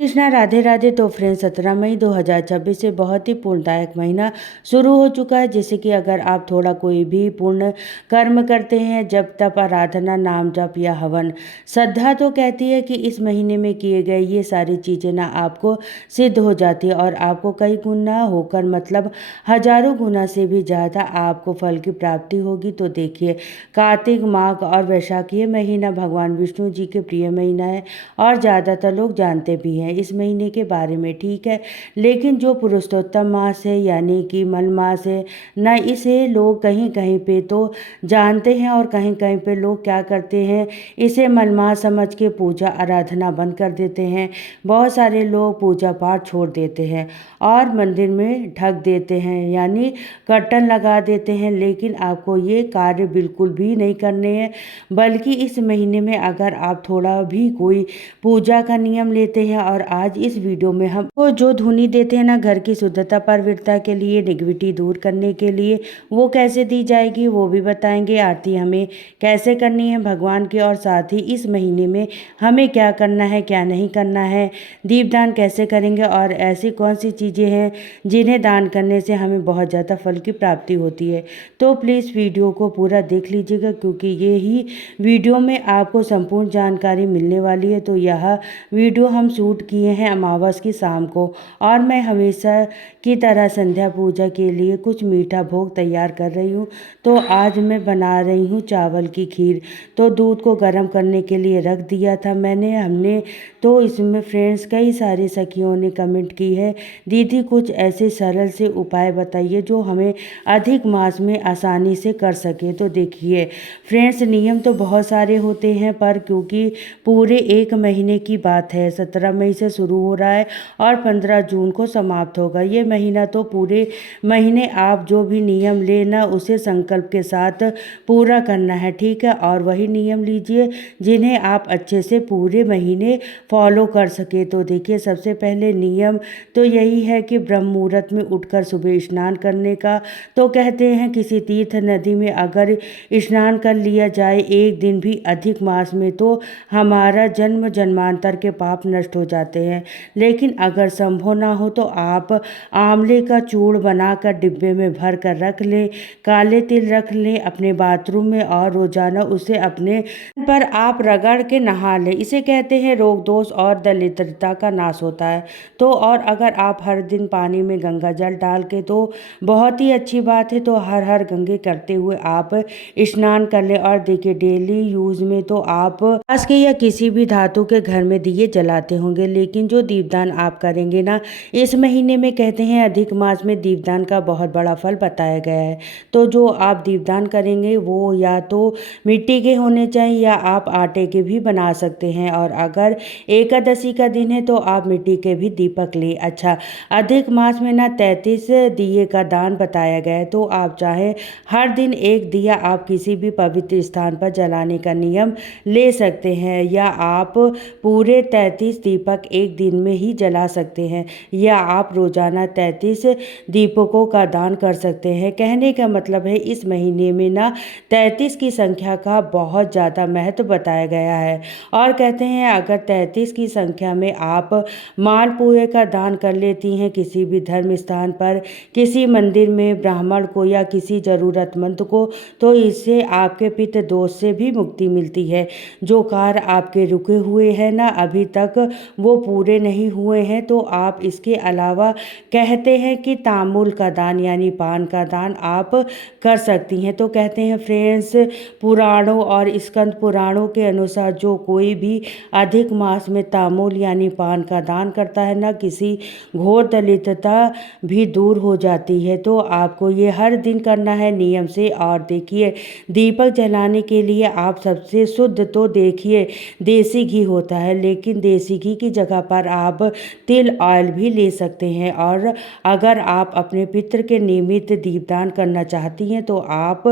कृष्णा राधे राधे। तो फ्रेंड्स 17 मई 2026 से बहुत ही पूर्णदायक महीना शुरू हो चुका है। जैसे कि अगर आप थोड़ा कोई भी पूर्ण कर्म करते हैं, जब तप, आराधना, नाम जप या हवन, श्रद्धा तो कहती है कि इस महीने में किए गए ये सारी चीज़ें ना आपको सिद्ध हो जाती है और आपको कई गुना होकर मतलब हजारों गुना से भी ज़्यादा आपको फल की प्राप्ति होगी। तो देखिए, कार्तिक, माघ और वैशाख ये महीना भगवान विष्णु जी के प्रिय महीना है और ज़्यादातर लोग जानते भी हैं इस महीने के बारे में, ठीक है। लेकिन जो पुरुषोत्तम मास है यानी कि मल मास है न, इसे लोग कहीं कहीं पे तो जानते हैं और कहीं कहीं पे लोग क्या करते हैं, इसे मलमास समझ के पूजा आराधना बंद कर देते हैं। बहुत सारे लोग पूजा पाठ छोड़ देते हैं और मंदिर में ढक देते हैं यानी कर्टन लगा देते हैं। लेकिन आपको ये कार्य बिल्कुल भी नहीं करने हैं, बल्कि इस महीने में अगर आप थोड़ा भी कोई पूजा का नियम लेते हैं और आज इस वीडियो में हमको जो धुनी देते हैं ना घर की शुद्धता पवित्रता के लिए, नेगेटिविटी दूर करने के लिए, वो कैसे दी जाएगी वो भी बताएंगे। आरती हमें कैसे करनी है भगवान की, और साथ ही इस महीने में हमें क्या करना है क्या नहीं करना है, दीपदान कैसे करेंगे और ऐसी कौन सी चीज़ें हैं जिन्हें दान करने से हमें बहुत ज़्यादा फल की प्राप्ति होती है। तो प्लीज़ वीडियो को पूरा देख लीजिएगा, क्योंकि ये ही वीडियो में आपको संपूर्ण जानकारी मिलने वाली है। तो यह वीडियो हम शूट किए हैं अमावस की शाम को, और मैं हमेशा की तरह संध्या पूजा के लिए कुछ मीठा भोग तैयार कर रही हूँ। तो आज मैं बना रही हूँ चावल की खीर। तो दूध को गर्म करने के लिए रख दिया था हमने। तो इसमें फ्रेंड्स कई सारी सखियों ने कमेंट की है, दीदी कुछ ऐसे सरल से उपाय बताइए जो हमें अधिक मास में आसानी से कर सके। तो देखिए फ्रेंड्स, नियम तो बहुत सारे होते हैं, पर क्योंकि पूरे एक महीने की बात है, 17 मई से शुरू हो रहा है और 15 जून को समाप्त होगा ये महीना। तो पूरे महीने आप जो भी नियम लेना उसे संकल्प के साथ पूरा करना है, ठीक है। और वही नियम लीजिए जिन्हें आप अच्छे से पूरे महीने फॉलो कर सके। तो देखिए, सबसे पहले नियम तो यही है कि ब्रह्म मुहूर्त में उठकर सुबह स्नान करने का। तो कहते हैं किसी तीर्थ नदी में अगर स्नान कर लिया जाए एक दिन भी अधिक मास में, तो हमारा जन्म जन्मांतर के पाप नष्ट हो जाते हैं। लेकिन अगर संभव ना हो तो आप आंवले का चूर्ण बनाकर डिब्बे में भर कर रख लें, काले तिल रख लें अपने बाथरूम में और रोजाना उसे अपने पर आप रगड़ के नहा लें। इसे कहते हैं रोग दोष और दरिद्रता का नाश होता है। तो और अगर आप हर दिन पानी में गंगा जल डाल के, तो बहुत ही अच्छी बात है। तो हर हर गंगे करते हुए आप स्नान कर लें। और देखिए, डेली यूज में तो आप कांच के या किसी भी धातु के घर में दिए जलाते होंगे, लेकिन जो दीपदान आप करेंगे ना इस महीने में, कहते हैं अधिक मास में दीपदान का बहुत बड़ा फल बताया गया है। तो जो आप दीपदान करेंगे वो या तो मिट्टी के होने चाहिए या आप आटे के भी बना सकते हैं। और अगर एकादशी का दिन है तो आप मिट्टी के भी दीपक ले। अच्छा, अधिक मास में ना 33 दिए का दान बताया गया है। तो आप चाहे हर दिन एक दिया आप किसी भी पवित्र स्थान पर जलाने का नियम ले सकते हैं, या आप पूरे 33 दीपक एक दिन में ही जला सकते हैं, या आप रोजाना 33 दीपकों का दान कर सकते हैं। कहने का मतलब है इस महीने में ना 33 की संख्या का बहुत ज़्यादा महत्व बताया गया है। और कहते हैं अगर 33 की संख्या में आप मालपुए का दान कर लेती हैं किसी भी धर्म स्थान पर, किसी मंदिर में, ब्राह्मण को या किसी जरूरतमंद को, तो इससे आपके पितृ दोष से भी मुक्ति मिलती है। जो कार्य आपके रुके हुए हैं ना अभी तक वो पूरे नहीं हुए हैं, तो आप इसके अलावा कहते हैं कि तांबुल का दान यानी पान का दान आप कर सकती हैं। तो कहते हैं फ्रेंड्स, पुराणों और स्कंद पुराणों के अनुसार जो कोई भी अधिक मास में तांबुल यानी पान का दान करता है ना, किसी घोर दरिद्रता भी दूर हो जाती है। तो आपको ये हर दिन करना है नियम से। और देखिए, दीपक जलाने के लिए आप सबसे शुद्ध तो देखिए देसी घी होता है, लेकिन देसी घी की जगह पर आप तिल ऑयल भी ले सकते हैं। और अगर आप अपने पितृ के नियमित दीपदान करना चाहती हैं तो आप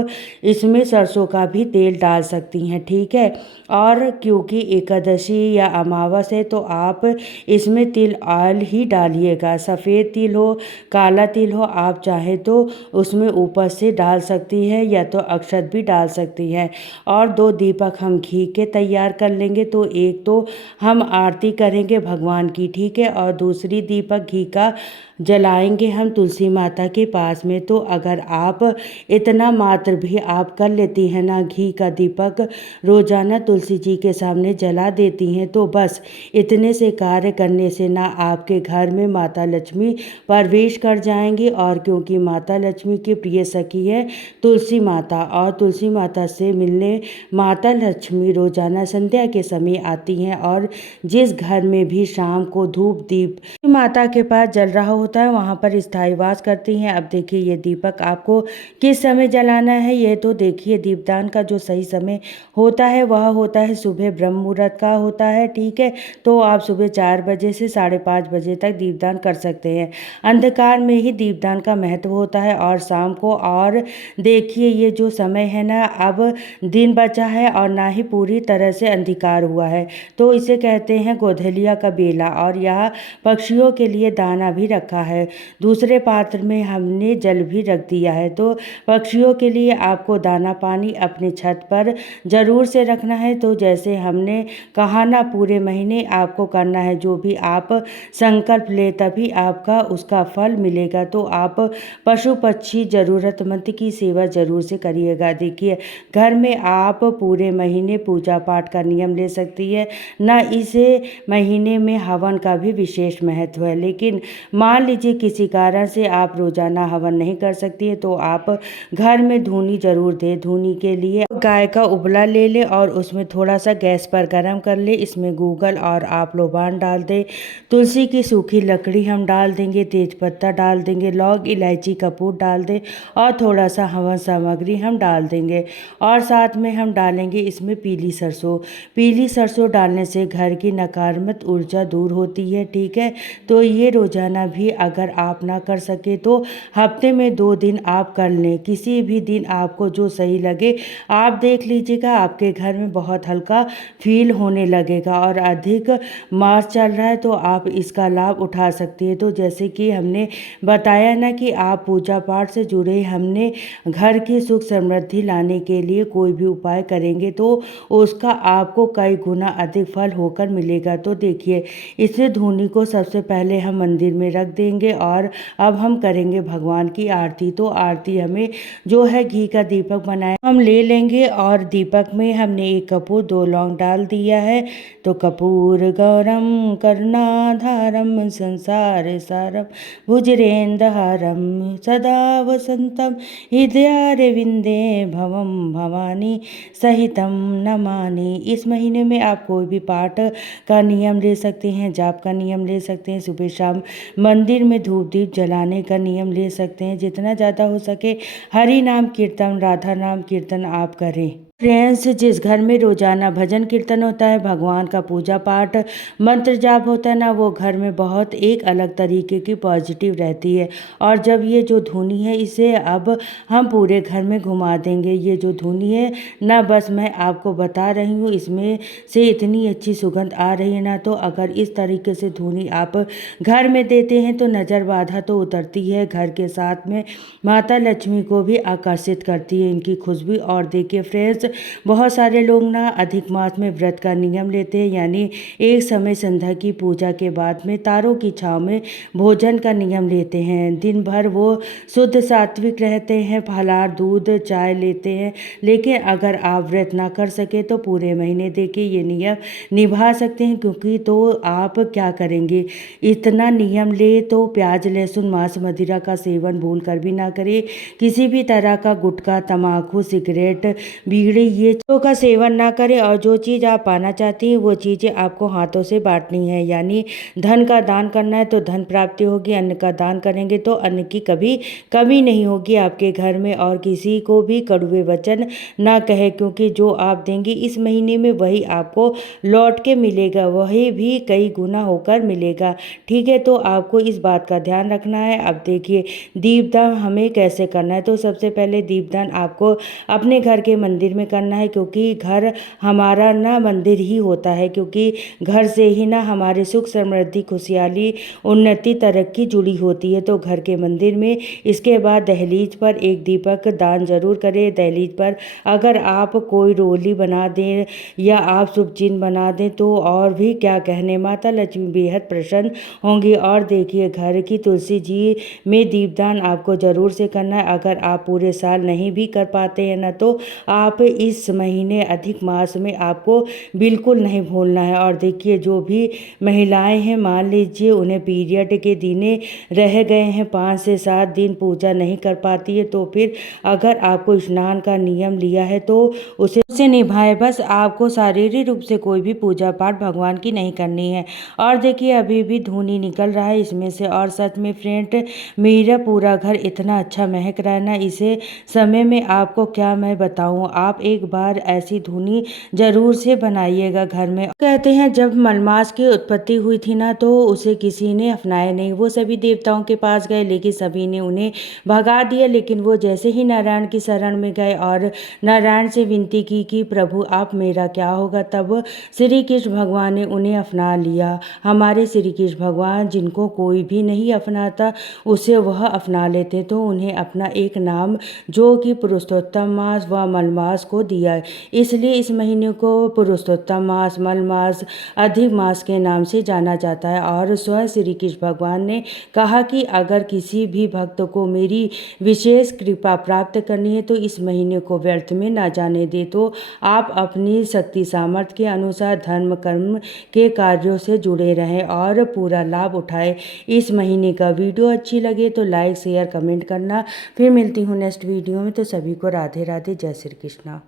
इसमें सरसों का भी तेल डाल सकती हैं, ठीक है। और क्योंकि एकादशी या अमावस है तो आप इसमें तिल ऑयल ही डालिएगा। सफ़ेद तिल हो, काला तिल हो, आप चाहें तो उसमें ऊपर से डाल सकती हैं या तो अक्षत भी डाल सकती हैं। और 2 दीपक हम घी के तैयार कर लेंगे। तो एक तो हम आरती करेंगे करेंगे भगवान की, ठीक है। और दूसरी दीपक घी का जलाएंगे हम तुलसी माता के पास में। तो अगर आप इतना मात्र भी आप कर लेती हैं ना, घी का दीपक रोजाना तुलसी जी के सामने जला देती हैं, तो बस इतने से कार्य करने से ना आपके घर में माता लक्ष्मी प्रवेश कर जाएंगी। और क्योंकि माता लक्ष्मी की प्रिय सखी है तुलसी माता, और तुलसी माता से मिलने माता लक्ष्मी रोजाना संध्या के समय आती हैं। और जिस घर में भी शाम को धूप दीप माता के पास जल रहा होता है वहाँ पर स्थायी वास करती हैं। अब देखिए ये दीपक आपको किस समय जलाना है, ये तो देखिए दीपदान का जो सही समय होता है वह होता है सुबह ब्रह्म मुहूर्त का होता है, ठीक है। तो आप सुबह 4 बजे से 5:30 बजे तक दीपदान कर सकते हैं। अंधकार में ही दीपदान का महत्व होता है और शाम को। और देखिए ये जो समय है ना, अब दिन बचा है और ना ही पूरी तरह से अंधकार हुआ है, तो इसे कहते हैं गोधलिया का बेला। और यह पक्षियों के लिए दाना भी रखा है, दूसरे पात्र में हमने जल भी रख दिया है। तो पक्षियों के लिए आपको दाना पानी अपने छत पर ज़रूर से रखना है। तो जैसे हमने कहा ना, पूरे महीने आपको करना है जो भी आप संकल्प ले, तभी आपका उसका फल मिलेगा। तो आप पशु पक्षी ज़रूरतमंद की सेवा ज़रूर से करिएगा। देखिए घर में आप पूरे महीने पूजा पाठ का नियम ले सकती है ना, इसे महीने में हवन का भी विशेष महत्व है। लेकिन मान लीजिए किसी कारण से आप रोजाना हवन नहीं कर सकती है, तो आप घर में धूनी जरूर दें। धूनी के लिए गाय का उबला ले लें और उसमें थोड़ा सा गैस पर गर्म कर ले, इसमें गूगल और आप लोबान डाल दें, तुलसी की सूखी लकड़ी हम डाल देंगे, तेजपत्ता डाल देंगे, लौंग इलायची कपूर डाल दें और थोड़ा सा हवन सामग्री हम डाल देंगे। और साथ में हम डालेंगे इसमें पीली सरसों। पीली सरसों डालने से घर की नकारात्मक ऊर्जा दूर होती है, ठीक है। तो ये रोजाना भी अगर आप ना कर सके तो हफ्ते में 2 दिन आप कर लें, किसी भी दिन आपको जो सही लगे आप देख लीजिएगा। आपके घर में बहुत हल्का फील होने लगेगा और अधिक मास चल रहा है तो आप इसका लाभ उठा सकती है। तो जैसे कि हमने बताया ना कि आप पूजा पाठ से जुड़े, हमने घर की सुख समृद्धि लाने के लिए कोई भी उपाय करेंगे तो उसका आपको कई गुना अधिक फल होकर मिलेगा। तो देखिए इसे धूनी को सबसे पहले हम मंदिर में रख देंगे और अब हम करेंगे भगवान की आरती। तो आरती हमें जो है घी का दीपक बनाया हम ले लेंगे और दीपक में हमने 1 कपूर 2 लौंग डाल दिया है। तो कपूर गौरम करुणाधारम संसार सारम भुजगेन्द्रहारम सदा वसंतम हृदयारविंदे भवम भवानी सहितम नमानि। इस महीने में आप कोई भी पाठ का नियम ले सकते हैं, जाप का नियम ले सकते हैं, सुबह शाम मंदिर में धूप दीप जलाने का नियम ले सकते हैं। जितना ज़्यादा हो सके हरि नाम कीर्तन, राधा नाम कीर्तन आप करें। फ्रेंड्स, जिस घर में रोजाना भजन कीर्तन होता है, भगवान का पूजा पाठ मंत्र जाप होता है ना, वो घर में बहुत एक अलग तरीके की पॉजिटिव रहती है। और जब ये जो धुनी है इसे अब हम पूरे घर में घुमा देंगे। ये जो धुनी है ना, बस मैं आपको बता रही हूँ, इसमें से इतनी अच्छी सुगंध आ रही है ना। तो अगर इस तरीके से धुनी आप घर में देते हैं तो नज़र बाधा तो उतरती है, घर के साथ में माता लक्ष्मी को भी आकर्षित करती है इनकी खुशबू। और देखिए फ्रेंड्स, बहुत सारे लोग ना अधिक मास में व्रत का नियम लेते हैं, यानी एक समय संध्या की पूजा के बाद में तारों की छांव में भोजन का नियम लेते हैं। दिन भर वो शुद्ध सात्विक रहते हैं, फलाहार दूध चाय लेते हैं। लेकिन अगर आप व्रत ना कर सके तो पूरे महीने देखिए ये नियम निभा सकते हैं। क्योंकि तो आप क्या करेंगे, इतना नियम ले तो प्याज लहसुन मांस मदिरा का सेवन भूल कर भी ना करिए। किसी भी तरह का गुटखा तम्बाकू सिगरेट बीड़ी ये चीज़ों का सेवन ना करें। और जो चीज़ आप पाना चाहती हैं वो चीज़ें आपको हाथों से बांटनी है, यानी धन का दान करना है तो धन प्राप्ति होगी, अन्न का दान करेंगे तो अन्न की कभी कमी नहीं होगी आपके घर में। और किसी को भी कड़वे वचन ना कहे, क्योंकि जो आप देंगे इस महीने में वही आपको लौट के मिलेगा, वही भी कई गुना होकर मिलेगा, ठीक है। तो आपको इस बात का ध्यान रखना है। अब देखिए दीपदान हमें कैसे करना है। तो सबसे पहले दीपदान आपको अपने घर के मंदिर में करना है, क्योंकि घर हमारा ना मंदिर ही होता है, क्योंकि घर से ही ना हमारे सुख समृद्धि खुशहाली उन्नति तरक्की जुड़ी होती है। तो घर के मंदिर में इसके बाद दहलीज पर एक दीपक दान जरूर करें। दहलीज पर अगर आप कोई रोली बना दें या आप शुभ चिन्ह बना दें तो और भी क्या कहने, माता लक्ष्मी बेहद प्रसन्न होंगी। और देखिए, घर की तुलसी जी में दीपदान आपको जरूर से करना है। अगर आप पूरे साल नहीं भी कर पाते हैं ना, तो आप इस महीने अधिक मास में आपको बिल्कुल नहीं भूलना है। और देखिए, जो भी महिलाएं हैं, मान लीजिए उन्हें पीरियड के दिने रह गए हैं, 5 से 7 दिन पूजा नहीं कर पाती है, तो फिर अगर आपको स्नान का नियम लिया है तो उसे निभाए। बस आपको शारीरिक रूप से कोई भी पूजा पाठ भगवान की नहीं करनी है। और देखिए, अभी भी धुनी निकल रहा है इसमें से। और सच में फ्रेंड, मेरा पूरा घर इतना अच्छा महक रहा है ना, इसे समय में आपको क्या मैं बताऊं। आप एक बार ऐसी धुनी जरूर से बनाइएगा घर में। कहते हैं जब मलमास की उत्पत्ति हुई थी ना, तो उसे किसी ने अपनाया नहीं। वो सभी देवताओं के पास गए, लेकिन सभी ने उन्हें भगा दिया। लेकिन वो जैसे ही नारायण की शरण में गए और नारायण से विनती की कि प्रभु आप मेरा क्या होगा, तब श्री कृष्ण भगवान ने उन्हें अपना लिया। हमारे श्री कृष्ण भगवान जिनको कोई भी नहीं अपनाता, उसे वह अपना लेते। तो उन्हें अपना एक नाम जो कि पुरुषोत्तम मास व मलमास को दिया। इसलिए इस महीने को पुरुषोत्तम मास, मलमास, अधिक मास के नाम से जाना जाता है। और स्वयं श्री कृष्ण भगवान ने कहा कि अगर किसी भी भक्त को मेरी विशेष कृपा प्राप्त करनी है तो इस महीने को व्यर्थ में ना जाने दे। तो आप अपनी शक्ति सामर्थ्य के अनुसार धर्म कर्म के कार्यों से जुड़े रहें और पूरा लाभ उठाएं। इस महीने का वीडियो अच्छी लगे तो लाइक शेयर कमेंट करना। फिर मिलती हूँ नेक्स्ट वीडियो में। तो सभी को राधे राधे, जय श्री कृष्णा।